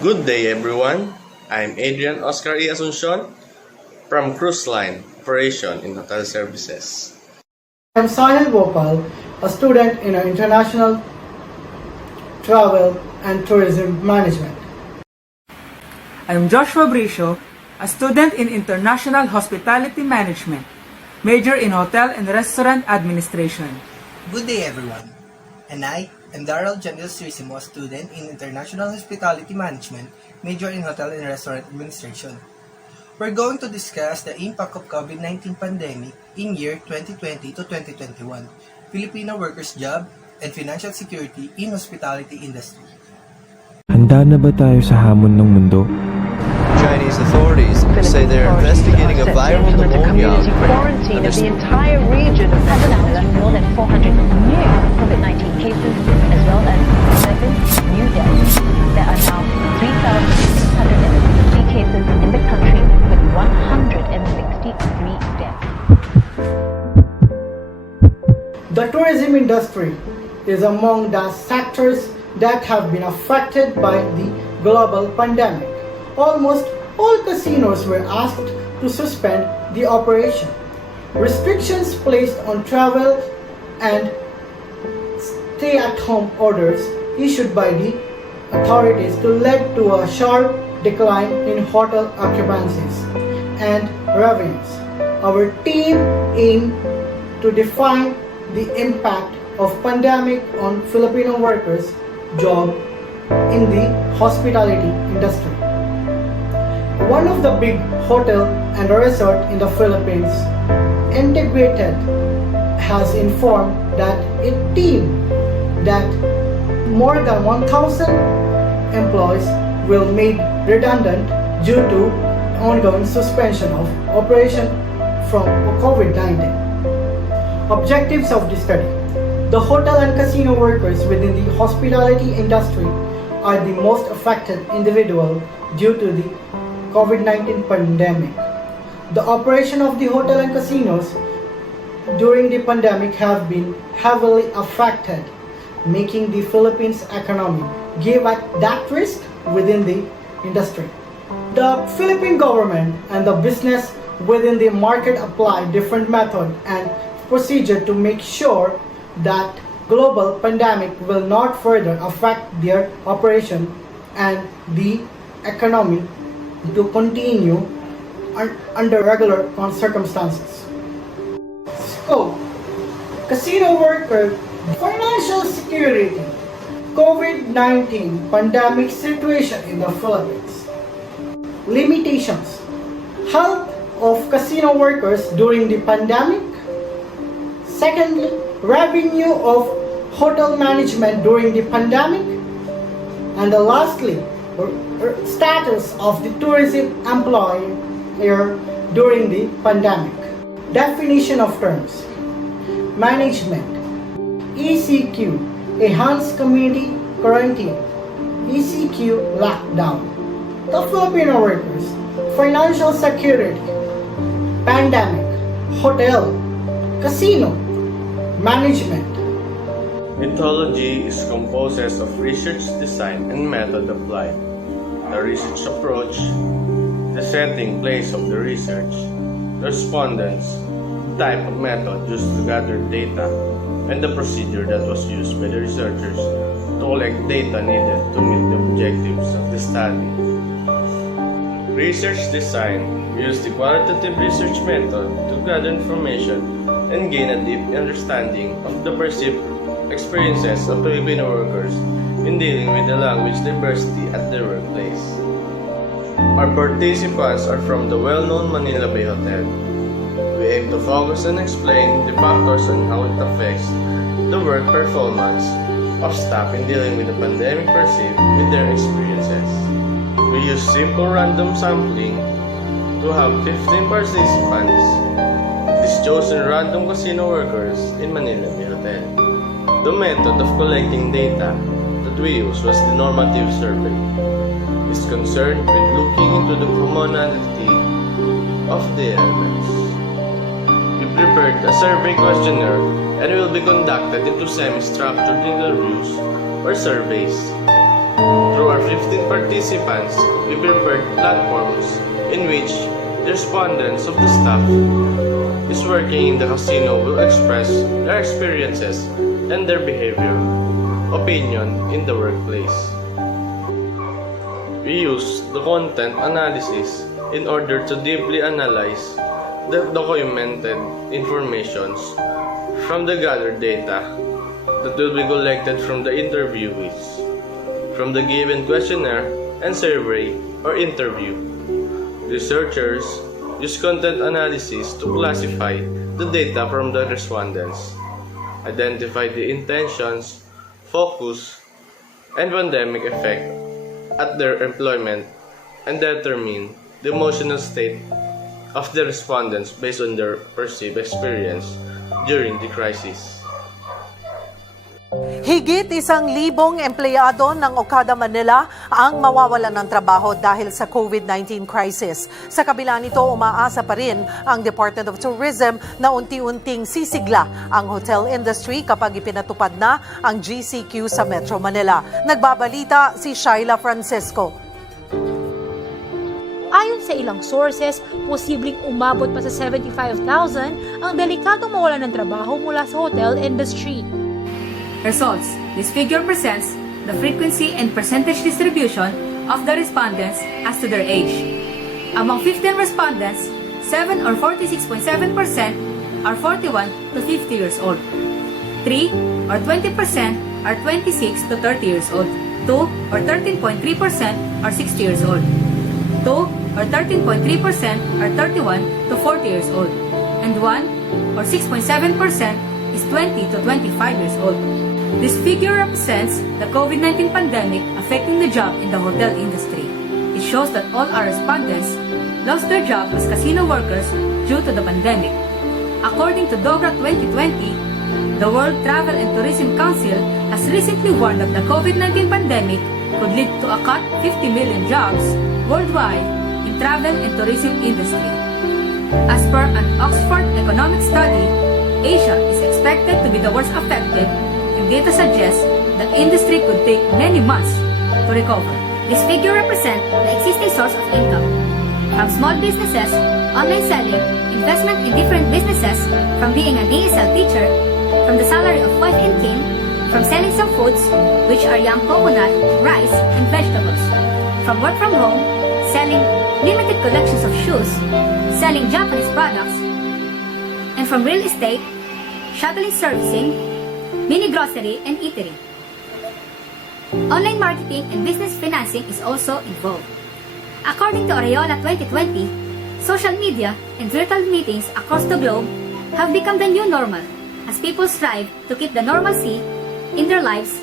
Good day, everyone. I'm Adrian Oscar E. Asuncion from Cruise Line Operation in Hotel Services. I'm Sahil Bhopal, a student in International Travel and Tourism Management. I'm Joshua Bricio, a student in International Hospitality Management, major in Hotel and Restaurant Administration. Good day, everyone. And I am Daryl Jandil Suisimo, a student in International Hospitality Management, major in Hotel and Restaurant Administration. We're going to discuss the impact of COVID-19 pandemic in year 2020 to 2021, Filipino workers' job and financial security in hospitality industry. Handa na ba tayo sa hamon ng mundo? Chinese authorities say they're investigating a viral pneumonia. Quarantine of the entire region of Venezuela. More than 400 new COVID-19 cases, as well as 7 new deaths. There are now 3,650 cases in the country, with 163 deaths. The tourism industry is among the sectors that have been affected by the global pandemic. Almost all casinos were asked to suspend the operation. Restrictions placed on travel and stay-at-home orders issued by the authorities led to a sharp decline in hotel occupancies and revenues. Our team aimed to define the impact of pandemic on Filipino workers' job in the hospitality industry. One of the big hotel and resort in the Philippines, Integrated, has informed that a team that more than 1,000 employees will made redundant due to ongoing suspension of operation from COVID-19. Objectives of the study. The hotel and casino workers within the hospitality industry are the most affected individual due to the COVID-19 pandemic. The operation of the hotel and casinos during the pandemic have been heavily affected, making the Philippines economy give at that risk within the industry. The Philippine government and the business within the market apply different method and procedure to make sure that global pandemic will not further affect their operation and the economy to continue under regular circumstances. Scope: casino worker, financial security, COVID-19 pandemic situation in the Philippines. Limitations: health of casino workers during the pandemic. Secondly, revenue of hotel management during the pandemic. And lastly, status of the tourism employer during the pandemic. Definition of terms: management, ECQ, enhanced community quarantine, ECQ lockdown. The Filipino workers, financial security, pandemic, hotel, casino, management. Methodology is composed of research design and method applied. The research approach, the setting place of the research, the respondents, the type of method used to gather data, and the procedure that was used by the researchers to collect data needed to meet the objectives of the study. Research design used the qualitative research method to gather information and gain a deep understanding of the perceived experiences of Filipino workers in dealing with the language diversity at their workplace. Our participants are from the well-known Manila Bay Hotel. We aim to focus and explain the factors on how it affects the work performance of staff in dealing with the pandemic perceived with their experiences. We use simple random sampling to have 15 participants. These chosen random casino workers in Manila Bay Hotel. The method of collecting data that we used was the normative survey. It's concerned with looking into the commonality of the elements. We prepared a survey questionnaire and will be conducted into semi-structured interviews or surveys. Through our 15 participants, we prepared platforms in which the respondents of the staff is working in the casino will express their experiences and their behavior, opinion in the workplace. We use the content analysis in order to deeply analyze the documented informations from the gathered data that will be collected from the interviewees, from the given questionnaire and survey or interview. Researchers use content analysis to classify the data from the respondents, identify the intentions, focus, and pandemic effect at their employment, and determine the emotional state of the respondents based on their perceived experience during the crisis. Higit 1,000 empleyado ng Okada Manila ang mawawalan ng trabaho dahil sa COVID-19 crisis. Sa kabila nito, umaasa pa rin ang Department of Tourism na unti-unting sisigla ang hotel industry kapag ipinatupad na ang GCQ sa Metro Manila. Nagbabalita si Shaila Francisco. Ayon sa ilang sources, posibleng umabot pa sa 75,000 ang delikadong mawalan ng trabaho mula sa hotel industry. Results. This figure presents the frequency and percentage distribution of the respondents as to their age. Among 15 respondents, 7 or 46.7% are 41 to 50 years old. 3 or 20% are 26 to 30 years old. 2 or 13.3% are 60 years old. 2 or 13.3% are 31 to 40 years old. And 1 or 6.7% is 20 to 25 years old. This figure represents the COVID-19 pandemic affecting the job in the hotel industry. It shows that all our respondents lost their job as casino workers due to the pandemic. According to DOGRA 2020, the World Travel and Tourism Council has recently warned that the COVID-19 pandemic could lead to a cut 50 million jobs worldwide in travel and tourism industry. As per an Oxford economic study, Asia is expected to be the worst affected, and data suggests the industry could take many months to recover. This figure represents the existing source of income. From small businesses, online selling, investment in different businesses, from being an ESL teacher, from the salary of wife and kin, from selling some foods, which are young coconut, rice, and vegetables. From work from home, selling limited collections of shoes, selling Japanese products, and from real estate, shuttling servicing, mini grocery, and eatery. Online marketing and business financing is also involved. According to Areola 2020, social media and virtual meetings across the globe have become the new normal as people strive to keep the normalcy in their lives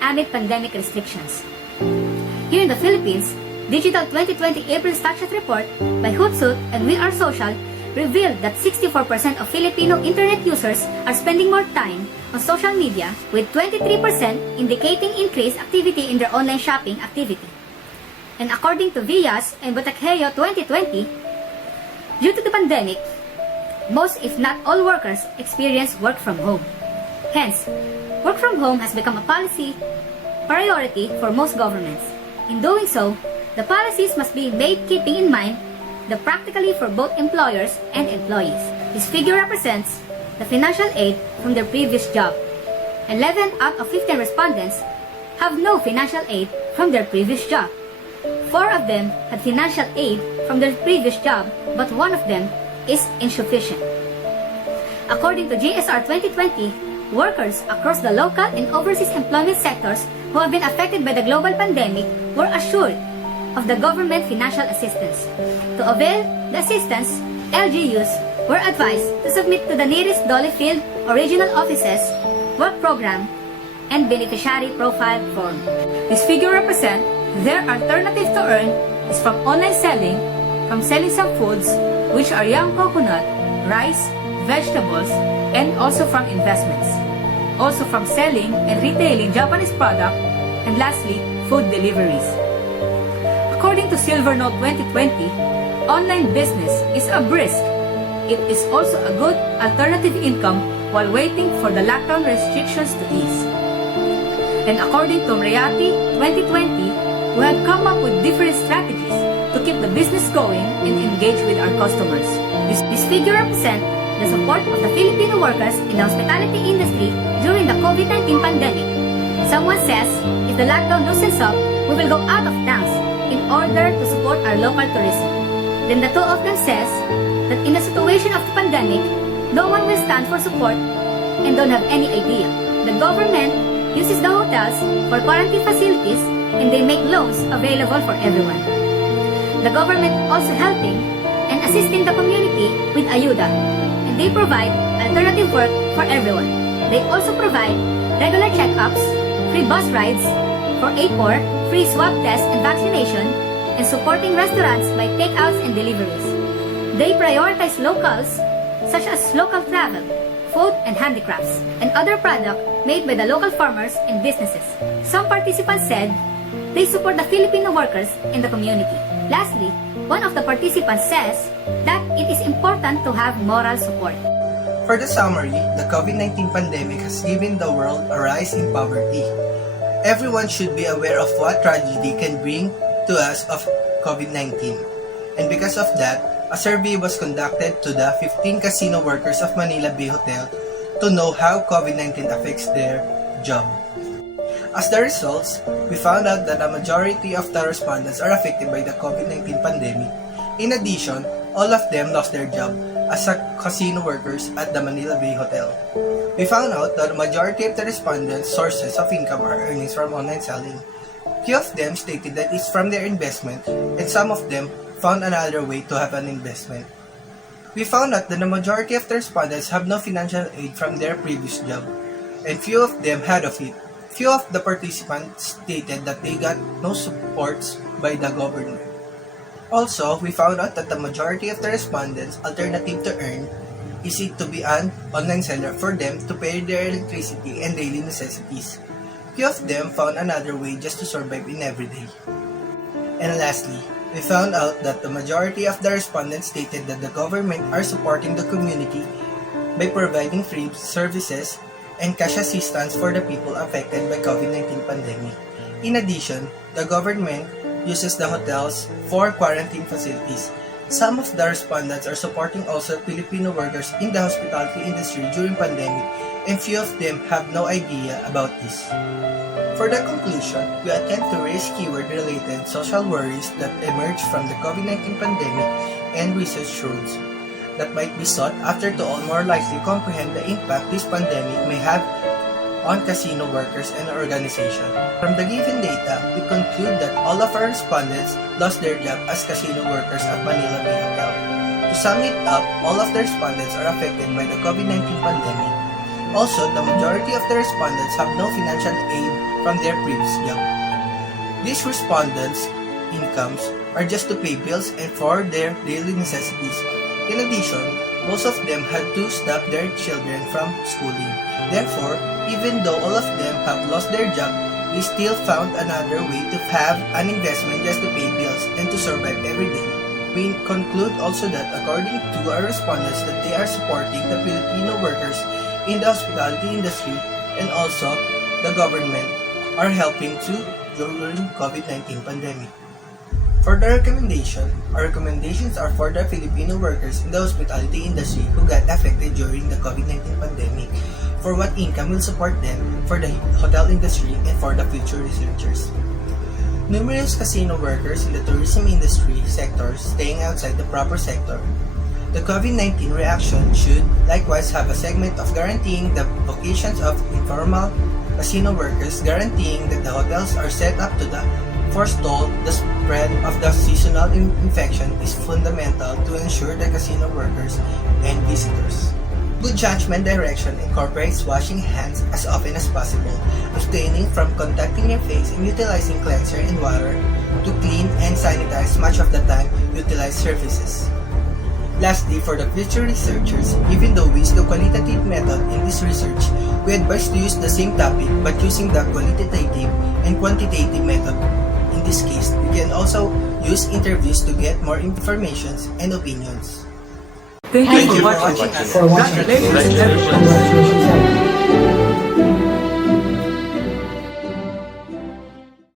amid pandemic restrictions. Here in the Philippines, Digital 2020 April Statute Report by Hootsuite and We Are Social revealed that 64% of Filipino internet users are spending more time on social media, with 23% indicating increased activity in their online shopping activity. And according to VIAS and Botakheyo 2020, due to the pandemic, most if not all workers experience work from home. Hence, work from home has become a policy priority for most governments. In doing so, the policies must be made keeping in mind the practically for both employers and employees. This figure represents the financial aid from their previous job. 11 out of 15 respondents have no financial aid from their previous job. 4 of them had financial aid from their previous job, but 1 of them is insufficient. According to GSR 2020, workers across the local and overseas employment sectors who have been affected by the global pandemic were assured of the government financial assistance. To avail the assistance, LGUs were advised to submit to the nearest Dole Field or regional offices work program and beneficiary profile form. This figure represents their alternative to earn is from online selling, from selling some foods, which are young coconut, rice, vegetables, and also from investments. Also from selling and retailing Japanese product, and lastly, food deliveries. According to Silvernote 2020, online business is a brisk. It is also a good alternative income while waiting for the lockdown restrictions to ease. And according to Moriarty 2020, we have come up with different strategies to keep the business going and engage with our customers. This figure represents the support of the Filipino workers in the hospitality industry during the COVID-19 pandemic. Someone says, if the lockdown loosens up, we will go out of towns in order to support our local tourism. Then the two of them says that in the situation of the pandemic, no one will stand for support and don't have any idea. The government uses the hotels for quarantine facilities and they make loans available for everyone. The government also helping and assisting the community with ayuda, and they provide alternative work for everyone. They also provide regular checkups, free bus rides for 8-4, free swab tests and vaccination, and supporting restaurants by takeouts and deliveries. They prioritize locals such as local travel, food and handicrafts, and other products made by the local farmers and businesses. Some participants said they support the Filipino workers in the community. Lastly, one of the participants says that it is important to have moral support. For the summary, the COVID-19 pandemic has given the world a rise in poverty. Everyone should be aware of what tragedy can bring to us of COVID-19. And because of that, a survey was conducted to the 15 casino workers of Manila Bay Hotel to know how COVID-19 affects their job. As the results, we found out that a majority of the respondents are affected by the COVID-19 pandemic. In addition, all of them lost their job as casino workers at the Manila Bay Hotel. We found out that the majority of the respondents' sources of income are earnings from online selling. Few of them stated that it's from their investment, and some of them found another way to have an investment. We found out that the majority of the respondents have no financial aid from their previous job, and few of them had of it. Few of the participants stated that they got no supports by the government. Also, we found out that the majority of the respondents' alternative to earn is it to be an online seller for them to pay their electricity and daily necessities. Few of them found another way just to survive in everyday. And lastly, we found out that the majority of the respondents stated that the government are supporting the community by providing free services and cash assistance for the people affected by COVID-19 pandemic. In addition, the government uses the hotels for quarantine facilities. Some of the respondents are supporting also Filipino workers in the hospitality industry during pandemic, and few of them have no idea about this. For the conclusion, we attempt to raise keyword-related social worries that emerge from the COVID-19 pandemic and research shows that might be sought after to all more likely comprehend the impact this pandemic may have on casino workers and organization. From the given data, we conclude that all of our respondents lost their job as casino workers at Manila Bay Hotel. To sum it up, all of the respondents are affected by the COVID-19 pandemic. Also, the majority of the respondents have no financial aid from their previous job. These respondents' incomes are just to pay bills and for their daily necessities. In addition, most of them had to stop their children from schooling. Therefore, even though all of them have lost their job, they still found another way to have an investment just to pay bills and to survive every day. We conclude also that according to our respondents that they are supporting the Filipino workers in the hospitality industry and also the government are helping to during COVID-19 pandemic. For the recommendation, our recommendations are for the Filipino workers in the hospitality industry who got affected during the COVID-19 pandemic, for what income will support them, for the hotel industry, and for the future researchers. Numerous casino workers in the tourism industry sector staying outside the proper sector. The COVID-19 reaction should likewise have a segment of guaranteeing the vocations of informal casino workers, guaranteeing that the hotels are set up to forestall the spread of the seasonal infection is fundamental to ensure the casino workers and visitors. Good judgment direction incorporates washing hands as often as possible, abstaining from contacting your face and utilizing cleanser and water to clean and sanitize much of the time utilized surfaces. Lastly, for the future researchers, even though we use the qualitative method in this research, we advise to use the same topic but using the qualitative and quantitative method. In this case, we can also use interviews to get more information and opinions. Thank you for watching. For watching. Congratulations, everyone.